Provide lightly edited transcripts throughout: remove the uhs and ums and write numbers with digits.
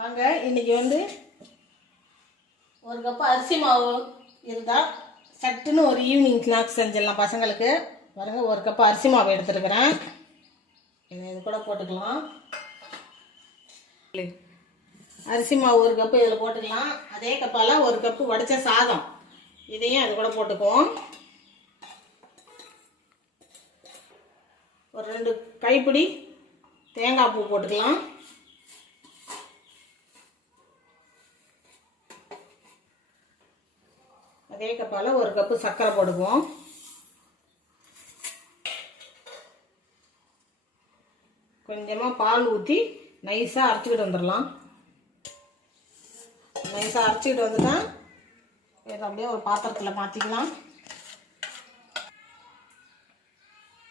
வாங்க இன்றைக்கி ஒரு கப்பு அரிசி மாவு இருந்தால் சட்டுன்னு ஒரு ஈவினிங் ஸ்நாக்ஸ் செஞ்சிடலாம் பசங்களுக்கு. பாருங்கள், ஒரு கப்பு அரிசி மாவு எடுத்துருக்கிறேன். இது கூட போட்டுக்கலாம். அரிசி மாவு ஒரு கப்பு இதில் போட்டுக்கலாம். அதே கப்பால் ஒரு கப்பு வடித்த சாதம் இதையும் அது கூட போட்டுக்குவோம். ஒரு 2 கைப்பிடி தேங்காய் பூ போட்டுக்கலாம். அதே கப்பால் ஒரு கப்பு சர்க்கரை போட்டுக்குவோம். கொஞ்சமாக பால் ஊற்றி நைஸாக அரைச்சிக்கிட்டு வந்துடலாம். நைஸாக அரைச்சிக்கிட்டு வந்துட்டா இதை அப்படியே ஒரு பாத்திரத்தில் மாற்றிக்கலாம்.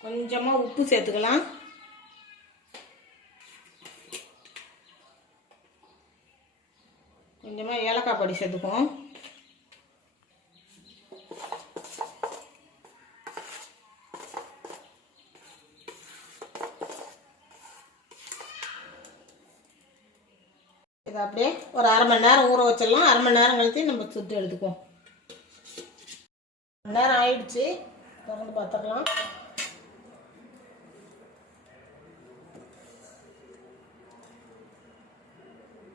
கொஞ்சமாக உப்பு சேர்த்துக்கலாம். கொஞ்சமாக ஏலக்காய் பொடி சேர்த்துக்குவோம். இதை அப்படியே ஒரு 1/2 மணி நேரம் ஊற வச்சிடலாம். 1/2 மணி நேரம் கழித்து நம்ம சுட்டு எடுத்துக்குவோம். 1 மணி நேரம் ஆயிடுச்சு, திறந்து பார்த்துக்கலாம்.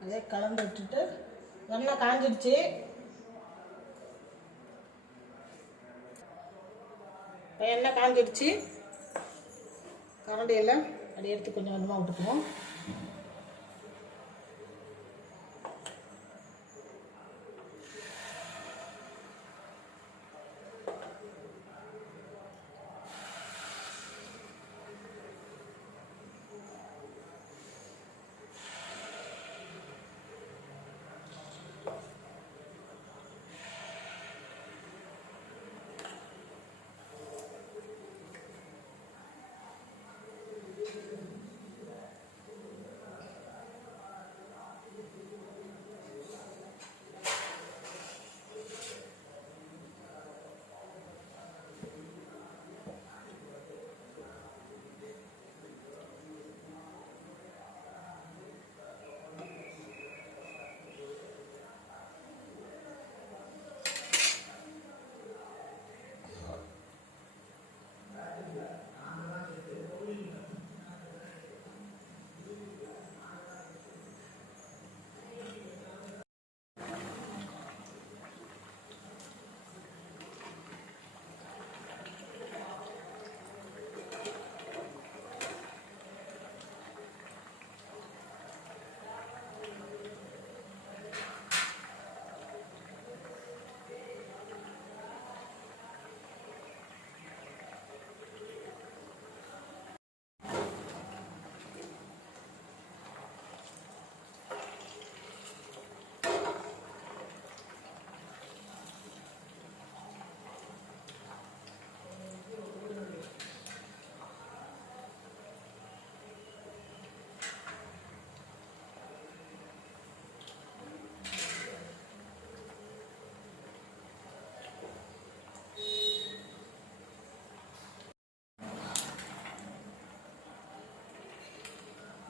அதே கலந்து விட்டுட்டு எண்ணெய் காஞ்சிடுச்சு. எண்ணெய் காஞ்சிடுச்சு. கரண்டியில் அப்படி எடுத்து கொஞ்சம் கொஞ்சமாக விட்டுக்குவோம்.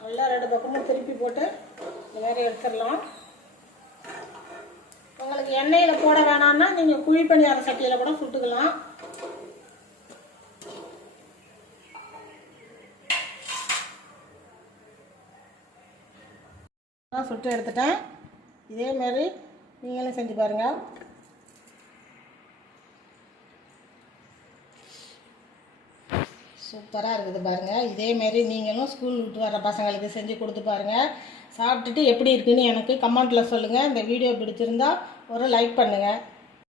நல்லா 2 பக்கமும் திருப்பி போட்டு இந்த மாதிரி எடுத்துடலாம். உங்களுக்கு எண்ணெயில் போட வேணாம்னா நீங்கள் குழி பணியார சட்டியில் கூட சுட்டுக்கலாம். நான் சுட்டு எடுத்துட்டேன். இதேமாரி நீங்களும் செஞ்சு பாருங்கள். சூப்பராக இருக்குது பாருங்கள். இதேமாரி நீங்களும் ஸ்கூல் விட்டு வர பசங்களுக்கு செஞ்சு கொடுத்து பாருங்கள். சாப்பிட்டுட்டு எப்படி இருக்குன்னு எனக்கு கமெண்ட்டில் சொல்லுங்கள். இந்த வீடியோ பிடிச்சிருந்தா ஒரு லைக் பண்ணுங்கள்.